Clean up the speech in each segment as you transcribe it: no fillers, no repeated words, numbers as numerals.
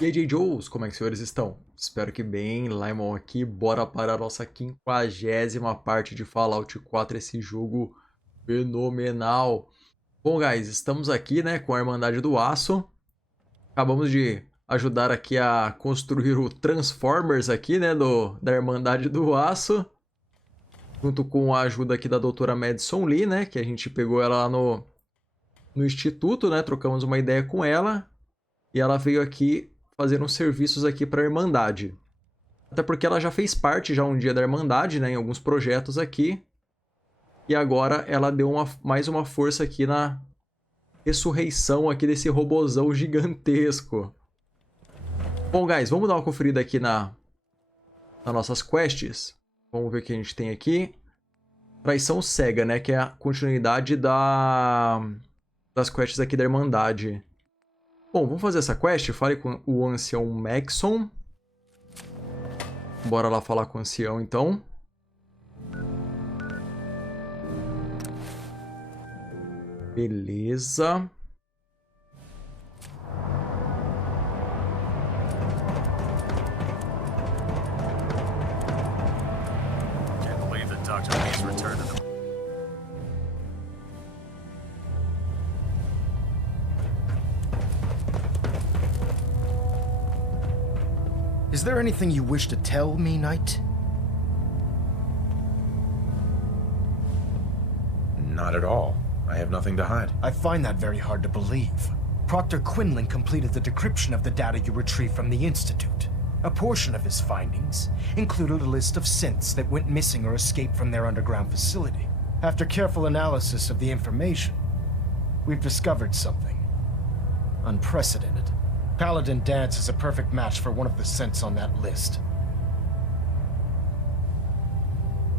E aí, DjayJows, como é que os senhores estão? Espero que bem, Lymon aqui, bora para a nossa 50ª parte de Fallout 4, esse jogo fenomenal. Bom, guys, estamos aqui, né, com a Irmandade do Aço. Acabamos de ajudar aqui a construir o Transformers aqui, né, da Irmandade do Aço. Junto com a ajuda aqui da doutora Madison Lee, né, que a gente pegou ela lá no instituto, né, trocamos uma ideia com ela. E ela veio aqui fazer uns serviços aqui para a Irmandade. Até porque ela já fez parte já um dia da Irmandade, né, em alguns projetos aqui. E agora ela deu mais uma força aqui na ressurreição aqui desse robozão gigantesco. Bom, guys, vamos dar uma conferida aqui nas nossas quests. Vamos ver o que a gente tem aqui. Traição cega, né, que é a continuidade das quests aqui da Irmandade. Bom, vamos fazer essa quest. Fale com o ancião Maxon. Bora lá falar com o ancião, então. Beleza. Can't believe that Dr. Lee's returned to the... Is there anything you wish to tell me, Knight? Not at all. I have nothing to hide. I find that very hard to believe. Proctor Quinlan completed the decryption of the data you retrieved from the Institute. A portion of his findings included a list of synths that went missing or escaped from their underground facility. After careful analysis of the information, we've discovered something unprecedented. Paladin Dance is a perfect match for one of the synths on that list.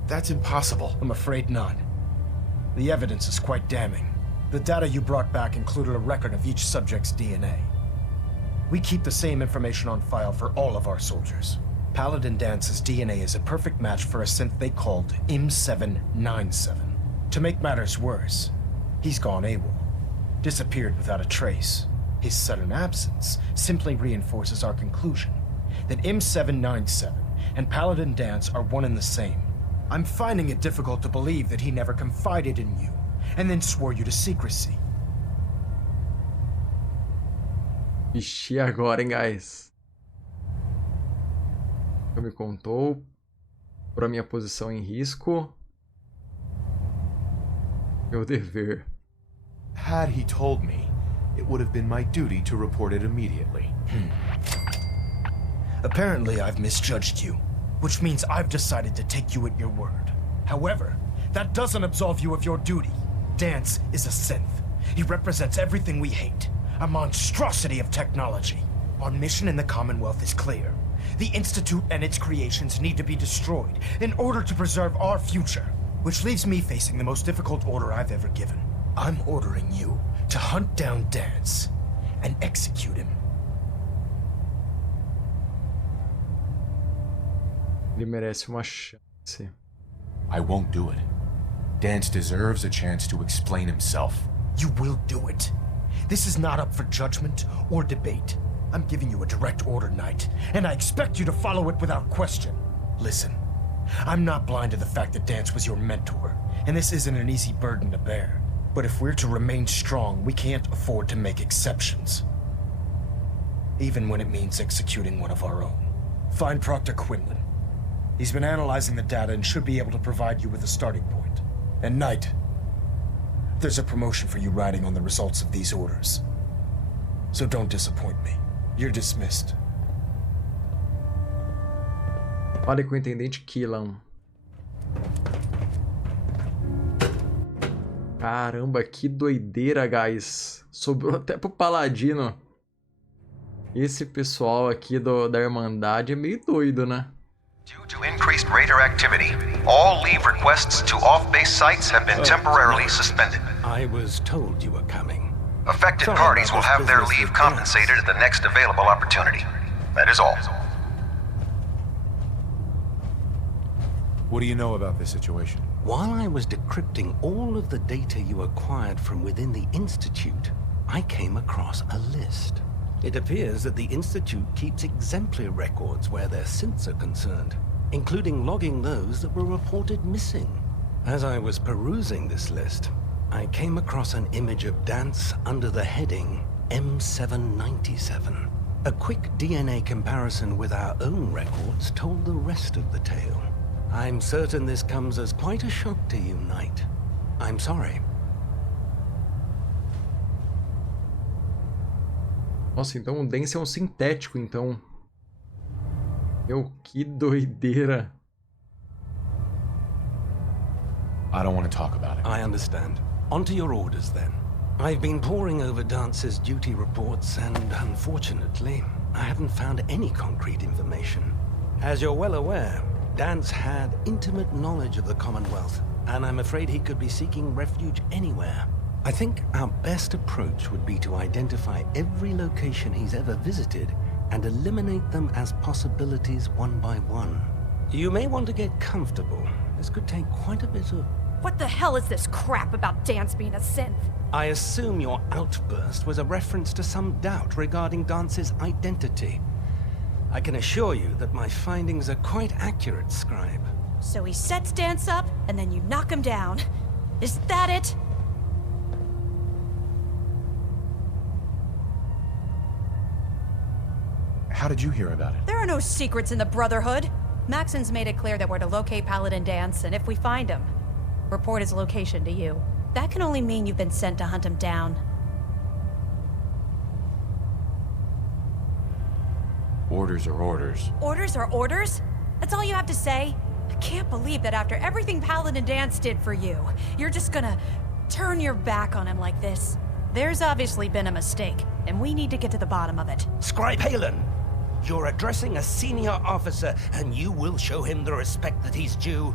That's impossible. I'm afraid not. The evidence is quite damning. The data you brought back included a record of each subject's DNA. We keep the same information on file for all of our soldiers. Paladin Dance's DNA is a perfect match for a synth they called M797. To make matters worse, he's gone AWOL, disappeared without a trace. His sudden absence simply reinforces our conclusion that M797 and Paladin Dance are one and the same. I'm finding it difficult to believe that he never confided in you and then swore you to secrecy. Ixi, agora, hein, guys? Eu me contou. Por a minha posição em risco. Meu dever. Had he told me, it would have been my duty to report it immediately. Apparently, I've misjudged you, which means I've decided to take you at your word. However, that doesn't absolve you of your duty. Dance is a synth. He represents everything we hate, a monstrosity of technology. Our mission in the Commonwealth is clear. The Institute and its creations need to be destroyed in order to preserve our future, which leaves me facing the most difficult order I've ever given. I'm ordering you to hunt down Dance and execute him. Ele merece uma chance. I won't do it. Dance deserves a chance to explain himself. You will do it. This is not up for judgment or debate. I'm giving you a direct order, Knight, and I expect you to follow it without question. Listen, I'm not blind to the fact that Dance was your mentor, and this isn't an easy burden to bear. But if we're to remain strong, we can't afford to make exceptions. Even when it means executing one of our own. Find Proctor Quinlan. He's been analyzing the data and should be able to provide you with a starting point. And Knight, there's a promotion for you riding on the results of these orders. So don't disappoint me. You're dismissed. Fale com o Intendente Killan. Caramba, que doideira, guys. Sobrou até pro Paladino. Esse pessoal aqui da Irmandade é meio doido, né? Due to increased raider activity, all leave requests to off-base sites have been temporarily suspended. I was told you were coming. Affected parties will have their leave compensated at the next available opportunity. That is all. What do you know about this situation? While I was decrypting all of the data you acquired from within the Institute, I came across a list. It appears that the Institute keeps exemplary records where their synths are concerned, including logging those that were reported missing. As I was perusing this list, I came across an image of Dance under the heading M797. A quick DNA comparison with our own records told the rest of the tale. I'm certain this comes as quite a shock to you, Knight. I'm sorry. Nossa, então o Dance é um sintético, então. Meu, que doideira. I don't want to talk about it. I understand. On to your orders, then. I've been poring over Dance's duty reports, and unfortunately, I haven't found any concrete information. As you're well aware, Dance had intimate knowledge of the Commonwealth, and I'm afraid he could be seeking refuge anywhere. I think our best approach would be to identify every location he's ever visited and eliminate them as possibilities one by one. You may want to get comfortable. This could take quite a bit of... What the hell is this crap about Dance being a synth? I assume your outburst was a reference to some doubt regarding Dance's identity. I can assure you that my findings are quite accurate, Scribe. So he sets Dance up, and then you knock him down. Is that it? How did you hear about it? There are no secrets in the Brotherhood. Maxon's made it clear that we're to locate Paladin Dance, and if we find him, report his location to you. That can only mean you've been sent to hunt him down. Orders are orders. Orders are orders? That's all you have to say? I can't believe that after everything Paladin Dance did for you, you're just gonna turn your back on him like this. There's obviously been a mistake, and we need to get to the bottom of it. Scribe Halen, you're addressing a senior officer, and you will show him the respect that he's due.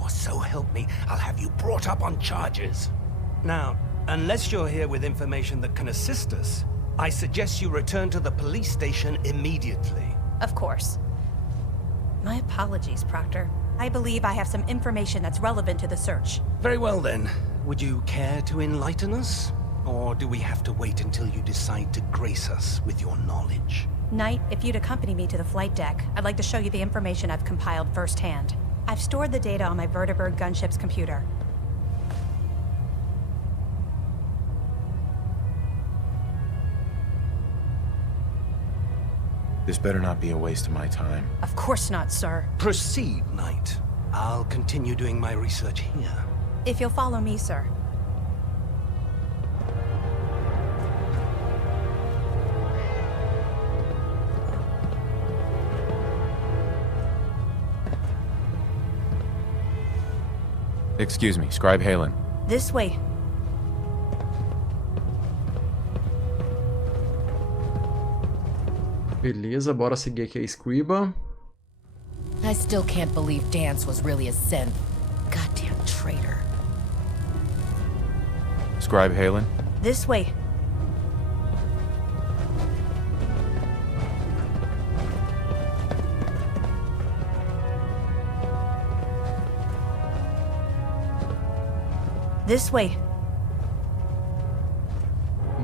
Or so help me, I'll have you brought up on charges. Now, unless you're here with information that can assist us, I suggest you return to the police station immediately. Of course. My apologies, Proctor. I believe I have some information that's relevant to the search. Very well then. Would you care to enlighten us? Or do we have to wait until you decide to grace us with your knowledge? Knight, if you'd accompany me to the flight deck, I'd like to show you the information I've compiled firsthand. I've stored the data on my Vertibird gunship's computer. This better not be a waste of my time. Of course not, sir. Proceed, Knight. I'll continue doing my research here. If you'll follow me, sir. Excuse me, Scribe Halen. This way. Beleza, bora seguir aqui a Scriba. I still can't believe Dance was really a synth. Goddamn traitor. Scribe Halen. This way. This way.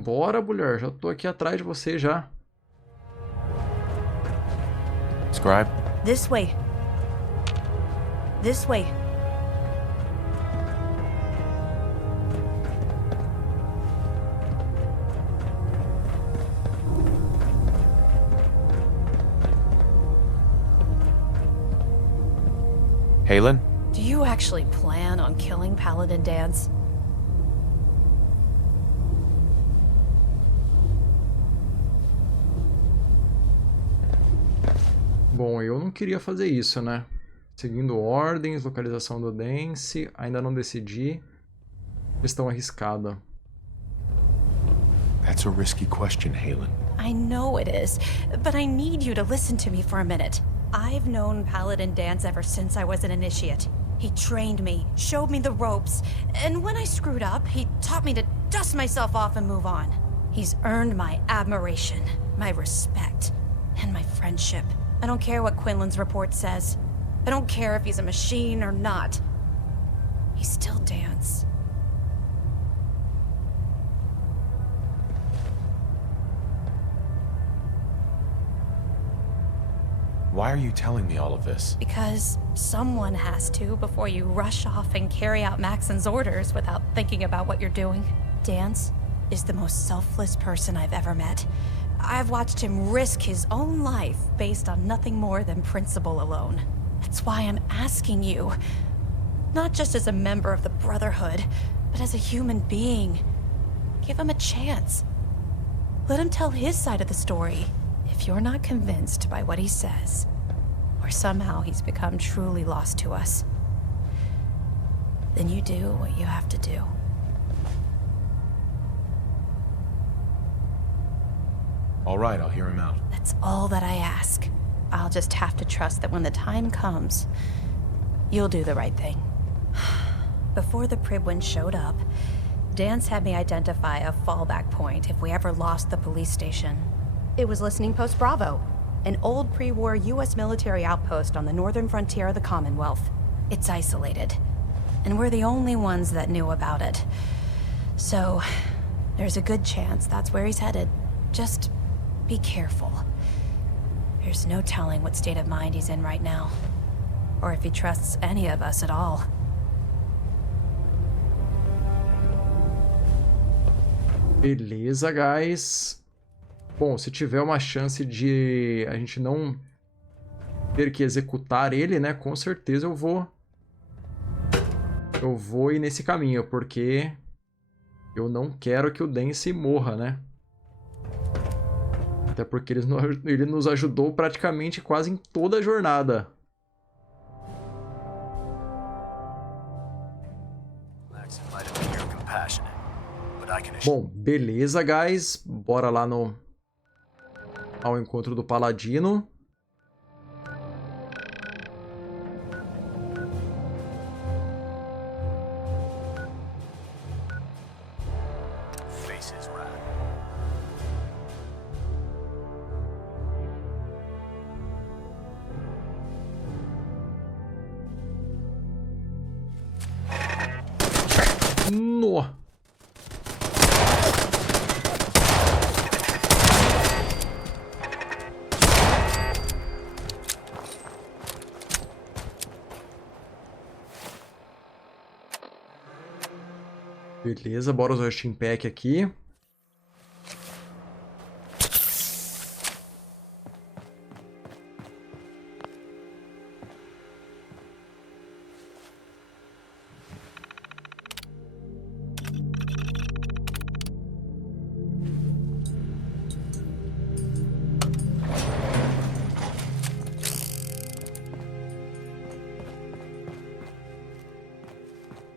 Bora, mulher. Já tô aqui atrás de você já. Scribe. This way. This way. Halen? Do you actually plan on killing Paladin Dance? Bom, eu não queria fazer isso, né? Seguindo ordens, localização do Dance, ainda não decidi. Questão arriscada. That's a risky question, Halen. I know it is, but I need you to listen to me for a minute. I've known Paladin Dance ever since I was an initiate. He trained me, showed me the ropes, and when I screwed up, he taught me to dust myself off and move on. He's earned my admiration, my respect, and my friendship. I don't care what Quinlan's report says. I don't care if he's a machine or not. He's still Dance. Why are you telling me all of this? Because someone has to before you rush off and carry out Maxon's orders without thinking about what you're doing. Dance is the most selfless person I've ever met. I've watched him risk his own life based on nothing more than principle alone. That's why I'm asking you, not just as a member of the Brotherhood, but as a human being. Give him a chance. Let him tell his side of the story. If you're not convinced by what he says, or somehow he's become truly lost to us, then you do what you have to do. All right, I'll hear him out. That's all that I ask. I'll just have to trust that when the time comes, you'll do the right thing. Before the Pribwin showed up, Dance had me identify a fallback point if we ever lost the police station. It was Listening Post Bravo, an old pre-war US military outpost on the northern frontier of the Commonwealth. It's isolated, and we're the only ones that knew about it. So, there's a good chance that's where he's headed. Just be careful. There's no telling what state of mind he's in right now, or if he trusts any of us at all. Beleza, guys. Bom, se tiver uma chance de a gente não ter que executar ele, né? Com certeza eu vou ir nesse caminho, porque eu não quero que o Dance morra, né? Até porque ele nos ajudou praticamente quase em toda a jornada. Bom, beleza, guys. Bora lá ao encontro do Paladino. No. Beleza, bora usar o Steam Pack aqui.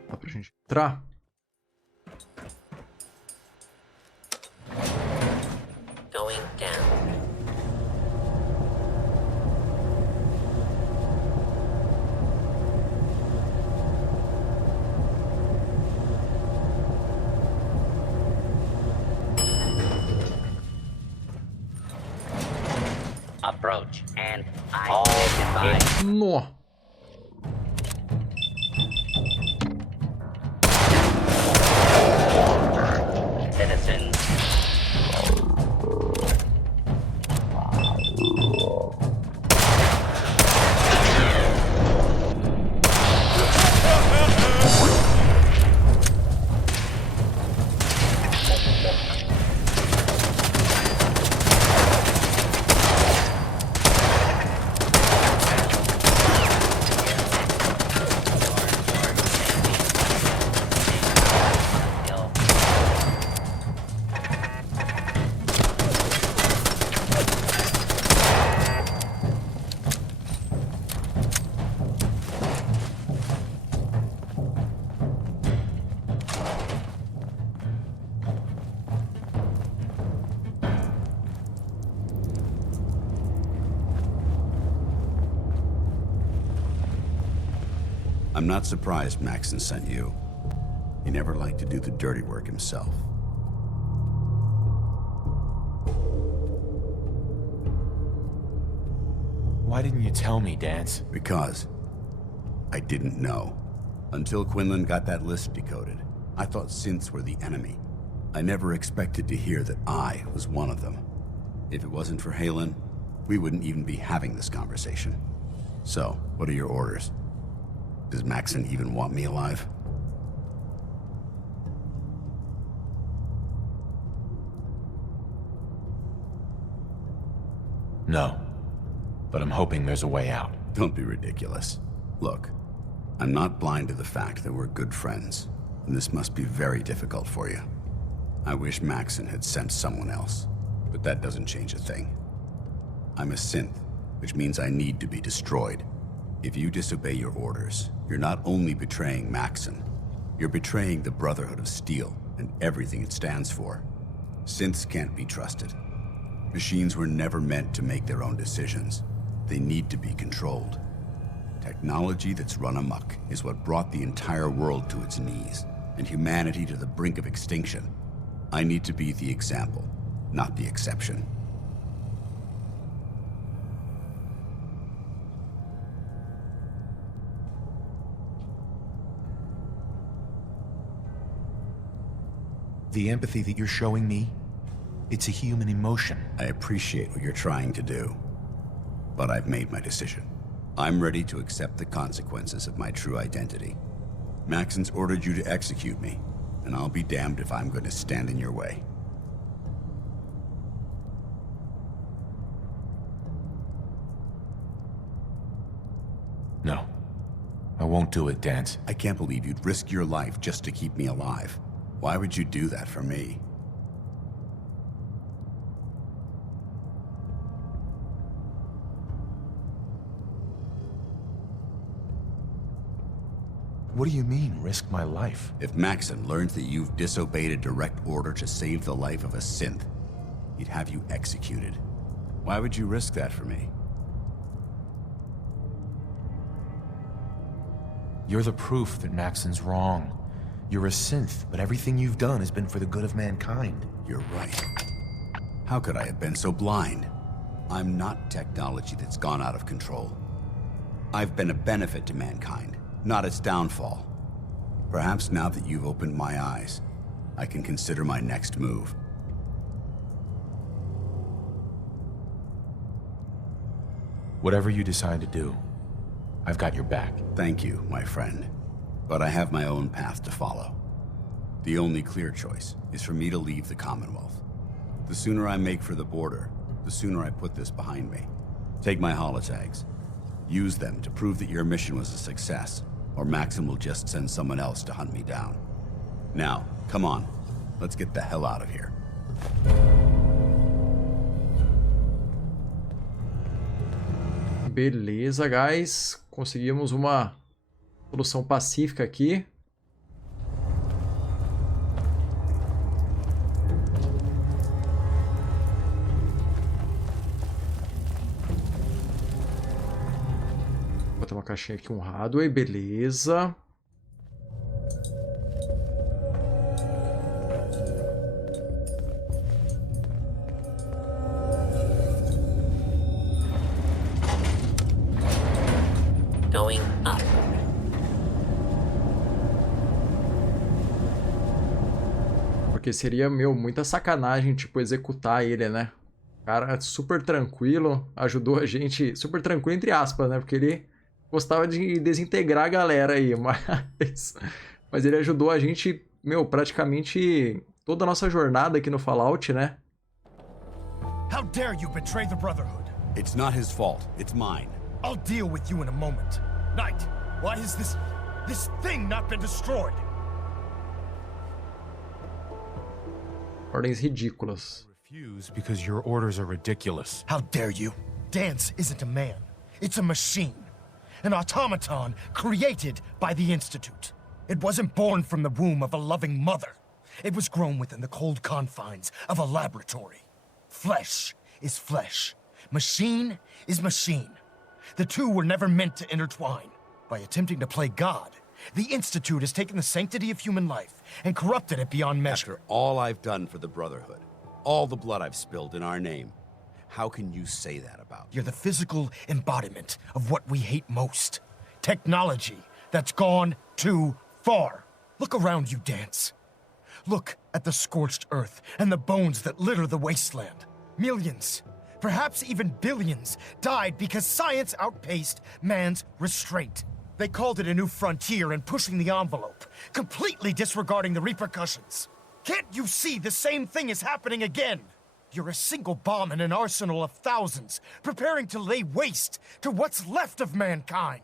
Dá pra gente entrar. Approach and all goodbye. No. Citizens. I'm not surprised Maxon sent you. He never liked to do the dirty work himself. Why didn't you tell me, Dance? Because I didn't know. Until Quinlan got that list decoded, I thought synths were the enemy. I never expected to hear that I was one of them. If it wasn't for Halen, we wouldn't even be having this conversation. So, what are your orders? Does Maxon even want me alive? No. But I'm hoping there's a way out. Don't be ridiculous. Look, I'm not blind to the fact that we're good friends, and this must be very difficult for you. I wish Maxon had sent someone else, but that doesn't change a thing. I'm a synth, which means I need to be destroyed. If you disobey your orders, you're not only betraying Maxon, you're betraying the Brotherhood of Steel and everything it stands for. Synths can't be trusted. Machines were never meant to make their own decisions. They need to be controlled. Technology that's run amok is what brought the entire world to its knees, and humanity to the brink of extinction. I need to be the example, not the exception. The empathy that you're showing me, it's a human emotion. I appreciate what you're trying to do, but I've made my decision. I'm ready to accept the consequences of my true identity. Maxon's ordered you to execute me, and I'll be damned if I'm going to stand in your way. No. I won't do it, Dance. I can't believe you'd risk your life just to keep me alive. Why would you do that for me? What do you mean, risk my life? If Maxon learns that you've disobeyed a direct order to save the life of a synth, he'd have you executed. Why would you risk that for me? You're the proof that Maxon's wrong. You're a synth, but everything you've done has been for the good of mankind. You're right. How could I have been so blind? I'm not technology that's gone out of control. I've been a benefit to mankind, not its downfall. Perhaps now that you've opened my eyes, I can consider my next move. Whatever you decide to do, I've got your back. Thank you, my friend. But I have my own path to follow. The only clear choice is for me to leave the Commonwealth. The sooner I make for the border, the sooner I put this behind me. Take my holotags. Use them to prove that your mission was a success, or Maxon will just send someone else to hunt me down. Now, come on. Let's get the hell out of here. Beleza, guys. Conseguimos uma solução pacífica aqui. Vou botar uma caixinha aqui, um hardware, beleza. Going up. Porque seria, muita sacanagem, tipo, executar ele, né? O cara super tranquilo, ajudou a gente... Super tranquilo, entre aspas, né? Porque ele gostava de desintegrar a galera aí, mas ele ajudou a gente, praticamente toda a nossa jornada aqui no Fallout, né? How dare you betray the Brotherhood? It's not his fault. It's mine. I'll deal with you in a moment. Knight, why has this thing not been destroyed? Ordens ridículas. Refuse because your orders are ridiculous. How dare you? Dance isn't a man. It's a machine. An automaton created by the Institute. It wasn't born from the womb of a loving mother. It was grown within the cold confines of a laboratory. Flesh is flesh. Machine is machine. The two were never meant to intertwine. By attempting to play God, the Institute has taken the sanctity of human life and corrupted it beyond measure. After all I've done for the Brotherhood, all the blood I've spilled in our name, how can you say that about me? You're the physical embodiment of what we hate most. Technology that's gone too far. Look around you, Dance. Look at the scorched earth and the bones that litter the wasteland. Millions, perhaps even billions, died because science outpaced man's restraint. They called it a new frontier and pushing the envelope, completely disregarding the repercussions. Can't you see the same thing is happening again? You're a single bomb in an arsenal of thousands, preparing to lay waste to what's left of mankind.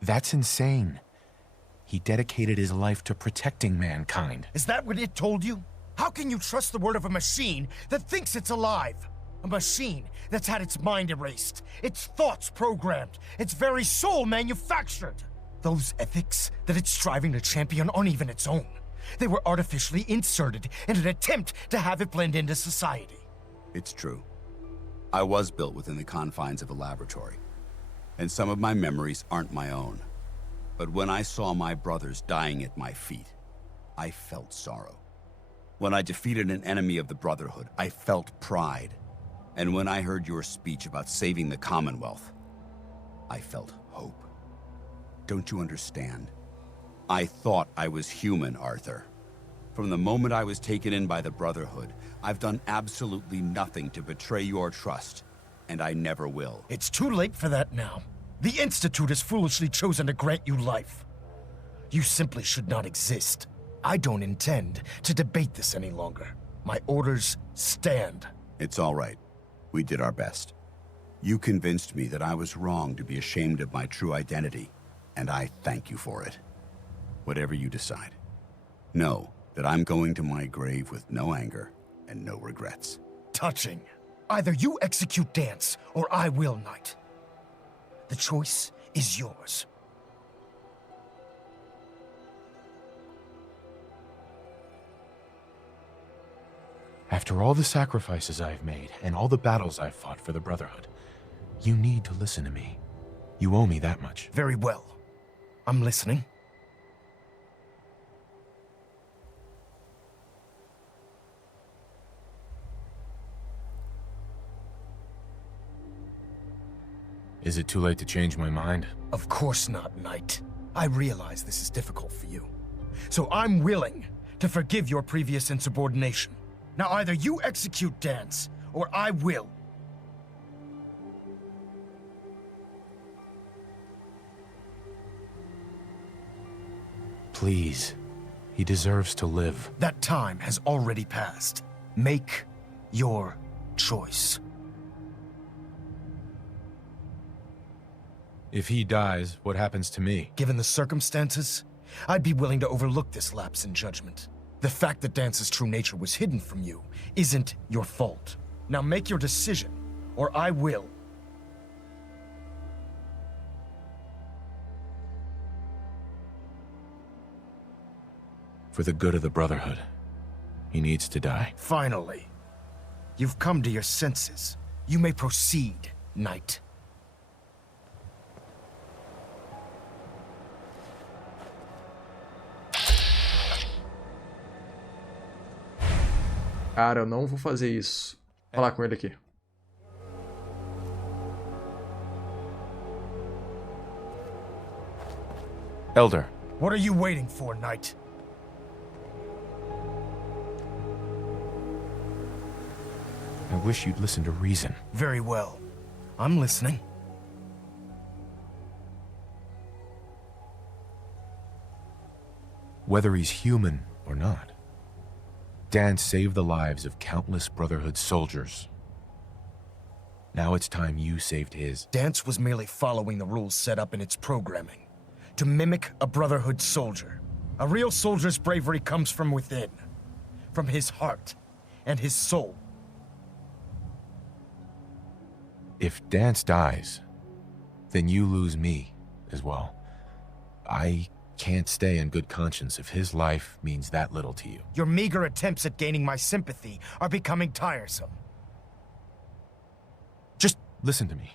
That's insane. He dedicated his life to protecting mankind. Is that what it told you? How can you trust the word of a machine that thinks it's alive? A machine that's had its mind erased, its thoughts programmed, its very soul manufactured. Those ethics that it's striving to champion aren't even its own. They were artificially inserted in an attempt to have it blend into society. It's true. I was built within the confines of a laboratory, and some of my memories aren't my own. But when I saw my brothers dying at my feet, I felt sorrow. When I defeated an enemy of the Brotherhood, I felt pride. And when I heard your speech about saving the Commonwealth, I felt hope. Don't you understand? I thought I was human, Arthur. From the moment I was taken in by the Brotherhood, I've done absolutely nothing to betray your trust, and I never will. It's too late for that now. The Institute has foolishly chosen to grant you life. You simply should not exist. I don't intend to debate this any longer. My orders stand. It's all right. We did our best. You convinced me that I was wrong to be ashamed of my true identity, and I thank you for it. Whatever you decide, know that I'm going to my grave with no anger and no regrets. Touching. Either you execute Dance, or I will, Knight. The choice is yours. After all the sacrifices I've made and all the battles I've fought for the Brotherhood, you need to listen to me. You owe me that much. Very well. I'm listening. Is it too late to change my mind? Of course not, Knight. I realize this is difficult for you. So I'm willing to forgive your previous insubordination. Now either you execute Dance, or I will. Please. He deserves to live. That time has already passed. Make your choice. If he dies, what happens to me? Given the circumstances, I'd be willing to overlook this lapse in judgment. The fact that Dance's true nature was hidden from you isn't your fault. Now make your decision, or I will. For the good of the Brotherhood, he needs to die. Finally, you've come to your senses. You may proceed, Knight. Cara, eu não vou fazer isso. Vou falar com ele aqui. Elder. What are you waiting for, Knight? I wish you'd listen to reason. Very well. I'm listening. Whether he's human or not, Dance saved the lives of countless Brotherhood soldiers. Now it's time you saved his. Dance was merely following the rules set up in its programming, to mimic a Brotherhood soldier. A real soldier's bravery comes from within, from his heart and his soul. If Dance dies, then you lose me as well. I can't stay in good conscience if his life means that little to you. Your meager attempts at gaining my sympathy are becoming tiresome. Just listen to me.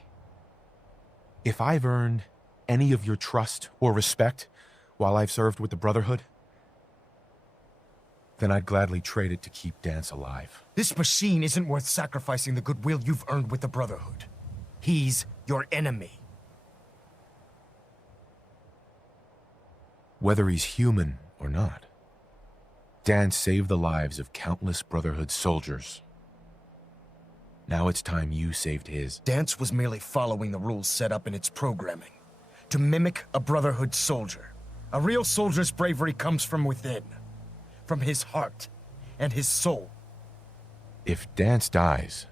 If I've earned any of your trust or respect while I've served with the Brotherhood, then I'd gladly trade it to keep Dance alive. This machine isn't worth sacrificing the goodwill you've earned with the Brotherhood. He's your enemy. Whether he's human or not, Dan saved the lives of countless Brotherhood soldiers. Now it's time you saved his. Dance was merely following the rules set up in its programming, to mimic a Brotherhood soldier. A real soldier's bravery comes from within, from his heart and his soul. If Dance dies,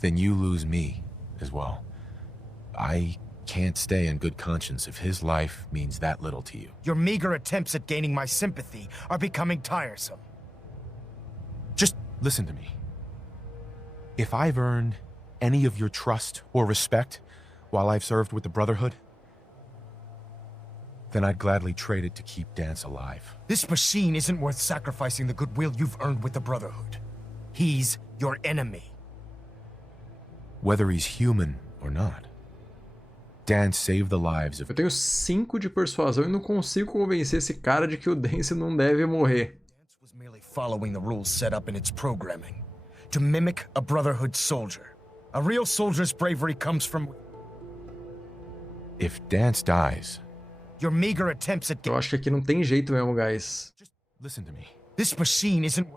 then you lose me as well. I can't stay in good conscience if his life means that little to you. Your meager attempts at gaining my sympathy are becoming tiresome. Just listen to me. If I've earned any of your trust or respect while I've served with the Brotherhood, then I'd gladly trade it to keep Dance alive. This machine isn't worth sacrificing the goodwill you've earned with the Brotherhood. He's your enemy. Whether he's human or not, Dan saved the lives of... Eu tenho 5 de persuasão e não consigo convencer esse cara de que o Dance não deve morrer. Dance was merely following the rules set up in its programming, to mimic a Brotherhood soldier. A real soldier's bravery comes from... If Dance dies... Your meager attempts at... Eu acho que aqui não tem jeito mesmo, guys. Just listen to me. This machine isn't...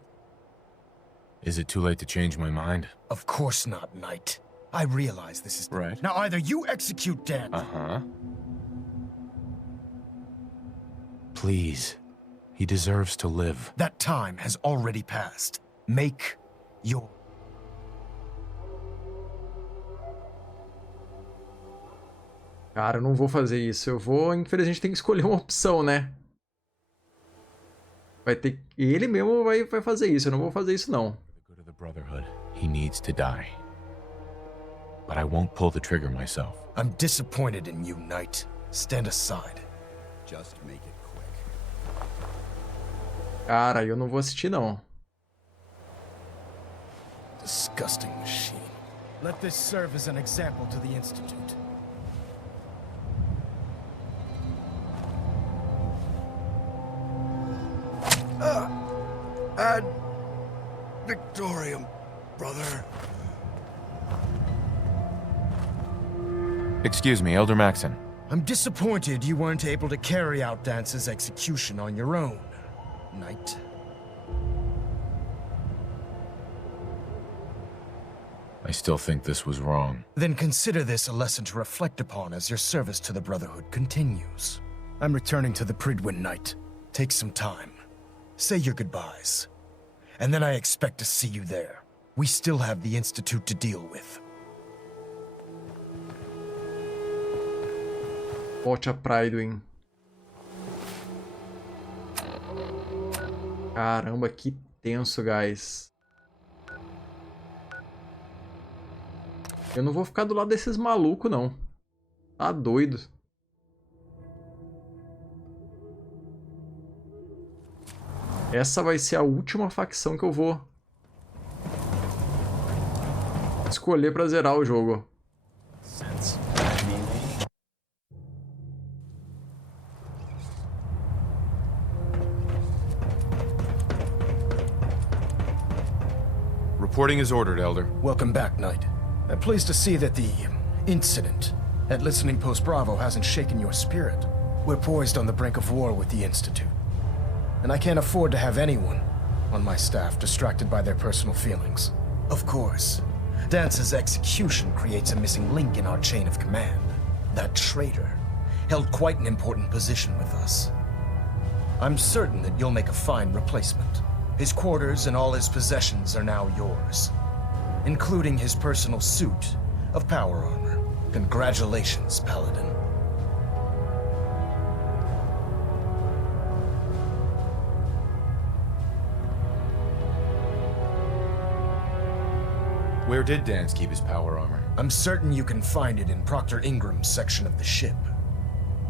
Is it too late to change my mind? Of course not, Knight. I realize this is... Right. Now either you execute Dan... Uh-huh. Please. He deserves to live. That time has already passed. Make your... Cara, eu não vou fazer isso. Eu vou, infelizmente, ter que escolher uma opção, né? Vai ter... Ele mesmo vai fazer isso. Eu não vou fazer isso, não. For the good of the Brotherhood, he needs to die. But I won't pull the trigger myself. I'm disappointed in you, Knight. Stand aside. Just make it quick. Cara, eu não vou assistir, não. Disgusting machine. Let this serve as an example to the Institute. Ad Victorium, brother. Excuse me, Elder Maxon. I'm disappointed you weren't able to carry out Dance's execution on your own, Knight. I still think this was wrong. Then consider this a lesson to reflect upon as your service to the Brotherhood continues. I'm returning to the Pridwin, Knight. Take some time. Say your goodbyes. And then I expect to see you there. We still have the Institute to deal with. Volte a Pridwin. Caramba, que tenso, guys. Eu não vou ficar do lado desses malucos, não. Tá doido. Essa vai ser a última facção que eu vou escolher pra zerar o jogo. Reporting is ordered, Elder. Welcome back, Knight. I'm pleased to see that the incident at Listening Post Bravo hasn't shaken your spirit. We're poised on the brink of war with the Institute. And I can't afford to have anyone on my staff distracted by their personal feelings. Of course, Dance's execution creates a missing link in our chain of command. That traitor held quite an important position with us. I'm certain that you'll make a fine replacement. His quarters and all his possessions are now yours, including his personal suit of power armor. Congratulations, Paladin. Where did Dance keep his power armor? I'm certain you can find it in Proctor Ingram's section of the ship.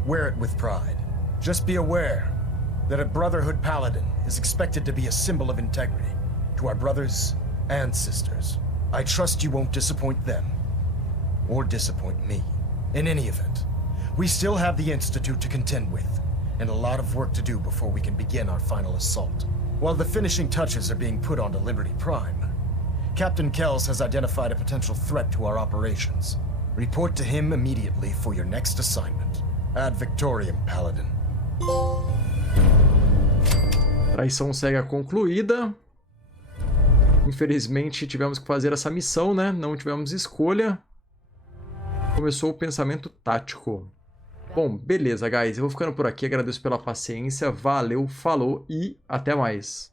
Wear it with pride. Just be aware that a Brotherhood Paladin is expected to be a symbol of integrity to our brothers and sisters. I trust you won't disappoint them, or disappoint me. In any event, we still have the Institute to contend with, and a lot of work to do before we can begin our final assault. While the finishing touches are being put onto Liberty Prime, Captain Kells has identified a potential threat to our operations. Report to him immediately for your next assignment. Ad Victorium, Paladin. Traição cega concluída. Infelizmente tivemos que fazer essa missão, né? Não tivemos escolha. Começou o pensamento tático. Bom, beleza, guys. Eu vou ficando por aqui. Agradeço pela paciência. Valeu, falou e até mais.